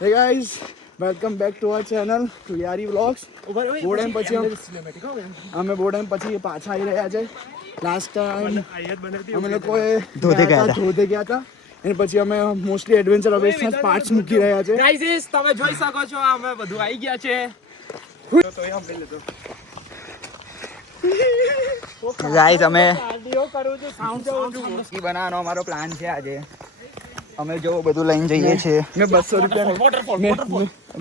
Hey guys, welcome back to our channel, Tuyari Vlogs. બહુ time પછી અમે પાછા આવી રહ્યા છે. લાસ્ટ ટાઈમ અમે લોકોએ ધોધે ગયા હતા અને પછી અમે મોસ્ટલી એડવેન્ચર અવેસના પાર્ટ્સ મૂકી રહ્યા છે. ગાઈઝ તમે જોઈ શકો છો અમે બધું આવી ગયા છે. ગાઈસ અમે બનાવવાનો અમારો પ્લાન છે આજે. અમે જો બધું લઈને જઈએ છીએ. મેં 200 રૂપિયા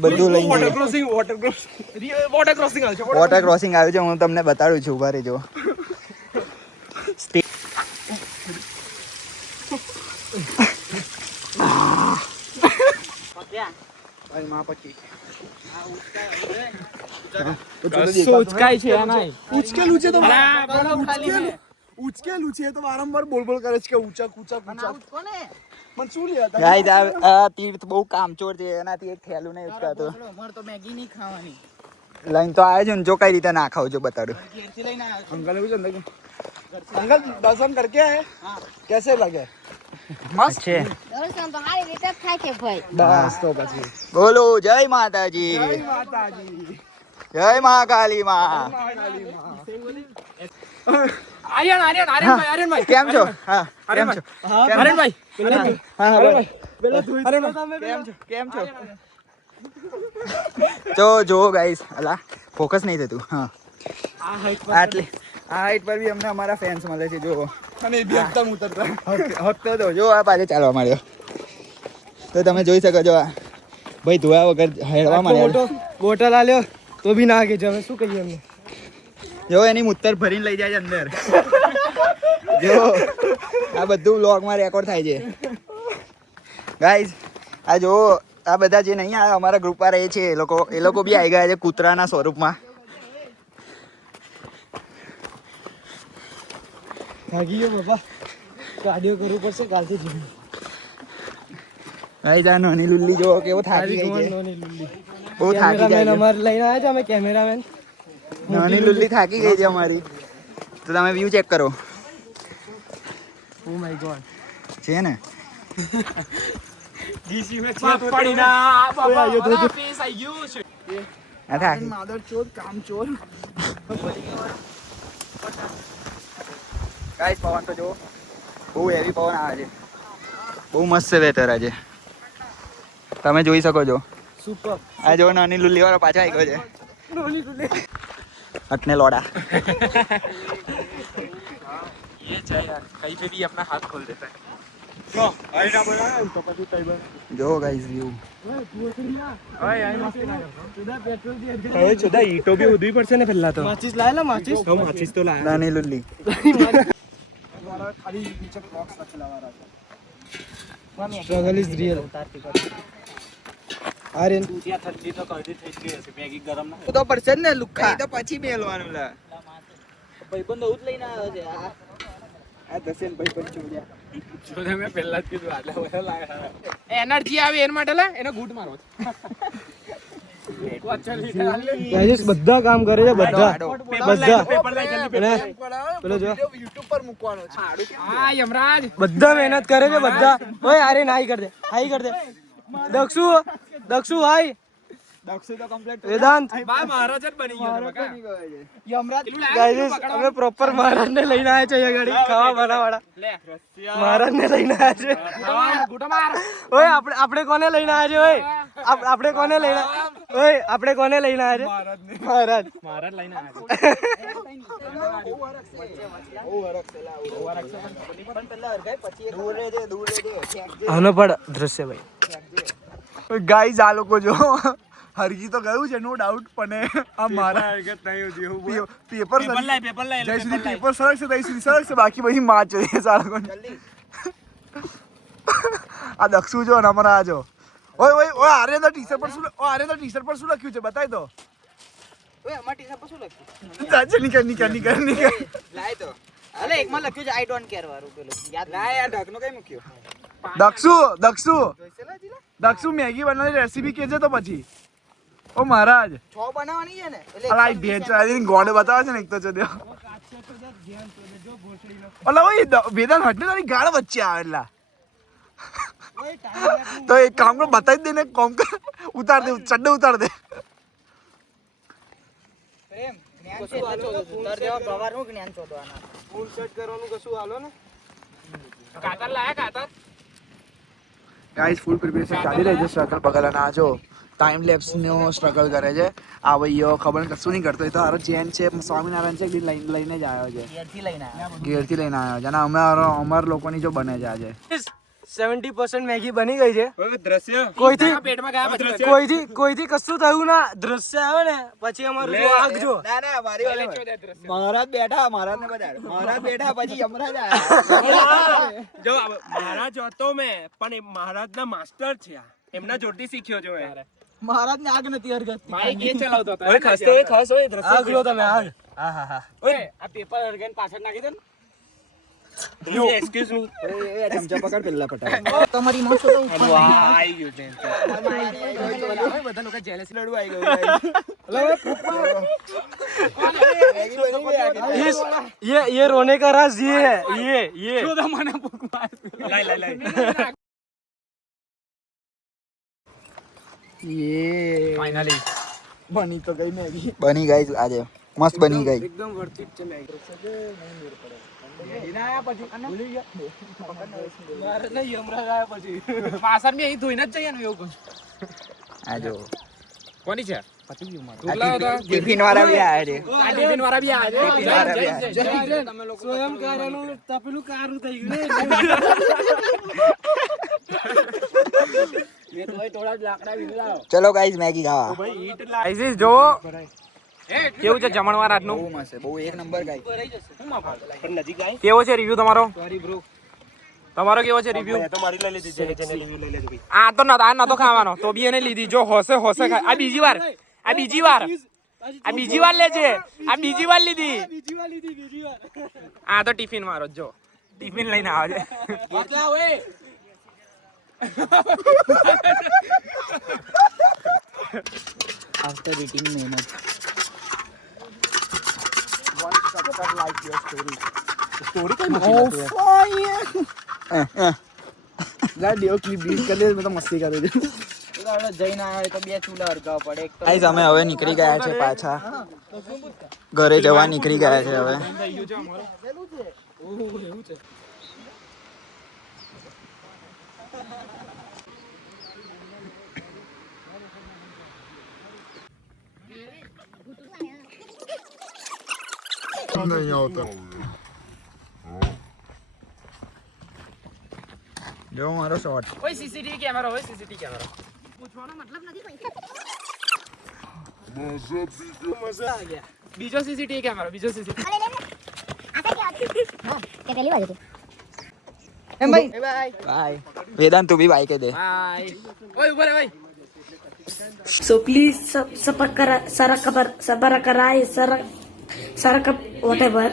બધું લઈને વોટર ક્રોસિંગ વોટર ક્રોસિંગ આવ્યું છે. હું તમને બતાડું છું. ઉભા રહેજો. ઉચકેલું છે તો વારંવાર બોલ કરે છે કે ઊંચા મને શું લે હતા ગાઈસ આ તીર્થ બહુ કામચોર છે. એનાથી એક થેલું નહીં ઉચકાતો. અમાર તો મેગી નહીં ખાવાની. લઈને તો આવ્યો છું ને. જો કઈ રીતે ના ખાવ છો બતાડું. ઘેરથી લઈને આવ્યો છું. अंकल ने कुछ अंकल दर्शन करके आए कैसे लगे મસ્ત છે. દર્શન તો હારી રીતે જ થાય છે ભાઈ. बस तो પછી બોલો જય માતાજી, માતાજી જય મહાકાલી માં. આર્યનભાઈ કેમ છો? હા કેમ છો? આર્યનભાઈ કેમ છો? જો ગાઈસ અલા ફોકસ નહીં થતું. હા આટલી આ હાઈટ પર બી અમને અમારા ફેન્સ મળે છે. જો અને એ બી એકદમ ઉતરતા હકતો તો જો આ પાછે ચાલવા માંડ્યો. તો તમે જોઈ શકો છો આ ભાઈ ધોયા વગર હેડવા માંડ્યો. બોટલ આલ્યો તો બી ના કે જમે શું કહીએ અમને. જો એની મૂતર ભરીને લઈ જાય છે અંદર. જો આ બધું વ્લોગમાં રેકોર્ડ થાય છે. ગાઈઝ આ જો આ બધા જે નહીં આવ્યા અમારા ગ્રુપમાં રહે છે એ લોકો બી આવી ગયા છે કૂતરાના સ્વરૂપમાં. ભાગી ગયો બાબા. કાર્ડિયો કરવું પડશે કાલથી જીવ. ગાઈઝ આ નાની લુલ્લી જો કેવો થાકી ગઈ છે. બહુ થાકી જાય છે. અમારે લઈને આવ્યા છે અમે કેમેરામેન. નાની લુલ્લી થાકી ગઈ છે અમારી. તો તમે વ્યૂ ચેક કરો. ઓ માય ગોડ છે ને ડીસી મે છાપ પડી ના બાબા આ ફેસ આવી ગયો છે. આ થાકી. માદર ચોર કામ ચોર ગાઈસ પવન તો જો બહુ હેવી પવન આવે છે. બહુ મસ્ત છે વેધર આજે. તમે જોઈ શકો છો. સુપર. આ જો નાની લુલ્લી વાળો પાછો આવી ગયો છે. નાની લુલ્લી હટને લોડા. ये चाहे यार कहीं पे भी अपना हाथ खोल देता है. જો આઈના બોલા તો પછી કઈ બન. જો ગાઈસ વ્યૂ. ઓય આઈ મસ્ત ના સુધા પેટ્રોલ દી હવે સુધા ઈટો બી ઉધવી પડશે ને પહેલા તો. માચીસ લાયેલા માચીસ તો માચીસ તો લાયા. નાની લુલ્લી. દ્વારા ખાલી નીચે બોક્સ લખેલા વાળા સ્ટ્રગલ ઇઝ રિયલ. આર્યન ત્યાં ઠંડી તો કદી થઈ ગઈ હશે મેગી ગરમ ના તો પડશે જ ને લુખ્ખા. તો પછી મેલવાનું લા. ભાઈબંધો ઉત લઈને આવ્યો છે આ દસેન ભાઈ પણ ચોડ્યા. જોને મેં પહેલા જ કીધું આટલા બધા લાયા. એનર્જી આવે એના માટે લા એને ગુડ મારો. ગાઈસ બધા કામ કરે છે બધા. પેપર લઈ જલ્દી પેલો જો YouTube પર મૂકવાનો છે હા યમરાજ બધા મહેનત કરે છે બધા. ઓય આર્યન હાઈ કર દે. દક્ષુ હાઈ. દક્ષુ તો કમ્પ્લીટ વેદાંત બા મહારાજ જ બની ગયો છે બકા. યમરાજ ગાઈસ અમે પ્રોપર મહારાજ ને લઈને આવ્યા છે અહીંયા ગાડી ખાવા બનાવવાળા. લે મહારાજ ને લઈને આવ્યા છે. ગુટા માર. ઓય આપણે કોને લઈને આવ્યા છે ઓય? આપણે કોને લઈને ઓય આપણે કોને લઈને આવ્યા છે? મહારાજ લઈને આવ્યા છે. આનો પણ દ્રશ્ય ભાઈ. ગાઈઝ આ લોકો જો હરગી તો ગયું છે નો ડાઉટ પણ આ મારા પેપર જય સુધી પેપર સરસ છે તઈ સુધી સરસ છે બાકી બધી માચ છે સાળકો. આ દક્ષુ જો ને અમારા આ જો ઓય આર્યન તો ટી-શર્ટ પર શું લખ્યું છે બતાય તો. ઓય અમાર ટી-શર્ટ પર શું લખ્યું? ચાચે નીકળ લાય તો. અલે એકમાં લખ્યું છે આઈ ડોન્ટ કેર વાળું પેલું. યાદ લાય આ ઢકનો કઈ મૂક્યો? દક્ષુ મેગી બનાવવાની રેસીપી કેજે તો પછી. ઓ મહારાજ 6 બનાવવાની છે ને એટલે અલા આ ભેંચ આવીને ગોળે બતાવે છે ને એક તો જો દેવ. અલા ઓય વેદાંત હટને તારી ગાળ વચ્ચે આવેલા. तो एक काम को बता ही देने कॉम का उतार दे चड्डे उतार दे ફૂલ સેટ કરવાનું કશું હાલો ને કાતર લાયા કાતર ગાઈસ ફૂલ પ્રિપેરેશન ચાલી રહી છે સ્ટ્રગલ બગલાના આ જો ટાઈમ લેપ્સ નો સ્ટ્રગલ કરે છે આ ભાઈઓ ખબર ને કશું નહીં કરતો એ તો હારો ચેન છે સ્વામિનારાયણ છે લઈને જ આવ્યો છે ઘેરથી લઈને આવ્યો છે અને અમાર લોકોની જો બને છે આજે 70% મેગી બની ગઈ છે દ્રશ્ય કોઈથી કશું થયું ના દ્રશ્ય આવે ને પછી અમારું આગ જો ના ના મારી વાલે મહારાજ ને બતાડ મહારાજ બેઠા પછી યમરાજ આયા જો મહારાજ હતો મેં પણ એ મહારાજના માસ્ટર છે આ. એમના જોડથી શીખ્યો છો મેં. મહારાજ ને આગ નથી હરગત બાઈક એ ચલાવતો હતો. ઓય ખાસ ઓય દ્રશ્ય આગ લો તમે આગ ઓય આ પેપર હરગાઈને પાછળ નાખી દે ને. Excuse me. એ ચમચા પકડ પેલા ફટાક તમારી માં શું આઈ ગયું છે. બધા લોકો જેલેસ લડવું આવી ગયું ये रोने का राज ये है ये જો તો મને ભૂખ લાય લાય ये ફાઇનલી बनी तो गई मैगी બની ગઈ આજે મસ્ત બની ગઈ एकदम वर्थ इट છે મેગી મારે નહીં હમણાં આયા પછી પાછળ મેં અહીં ધોઈને જ જઈએ ને એવું આ જો કોની છે ટિફિન વાળા બી આયા છે આ ટિફિન વાળા બી આવે ટિફિન વાળા બી આયા છે. તમે લોકો સ્વયં કાર્યનું તપેલું કારું થઈ ગયું મેં તોય થોડા જ લાકડા વિલાવ ચલો ગાઈઝ મેગી ખાવા આઈઝી જો કેવું છે જમણવાર આજનું બહુ મસ્ત છે બહુ એક નંબર ગાઈ પણ નજીક આવી કેવો છે રિવ્યુ તમારો સોરી બ્રો તમારો કેવો છે રિવ્યુ તો મારી લઈ લીધી જેને જેને લેવી લઈ લેજો ભાઈ આ તો નતો ખાવાનો તો બી એને લીધી જો હોશે ખાય આ બીજી વાર લે છે આ બીજી વાર લીધી આ તો ટિફિન મારો જો ટિફિન લઈને આવે છે કેટલા હોય આફ્ટર ઈટિંગ મહેનત गाइस क्लिप बीट कर ले मैं तो मस्ती कर रही थी જઈને આવ્યા તો બે ચૂલા હરગાવ પડે ગાઈઝ અમે હવે નીકળી ગયા છે પાછા ઘરે જવા નીકળી ગયા છે હવે नहीं होता જો મારો શોટ ઓય સીસીટીવી કેમેરા હોય સીસીટીવી કેમેરા બીજો સીસીટીવી કેમેરા બીજો સીસીટીવી બાય વેદાંત તું બી બાઈક દે બાય ઓય ઉપર ઓય So please subscribe, whatever.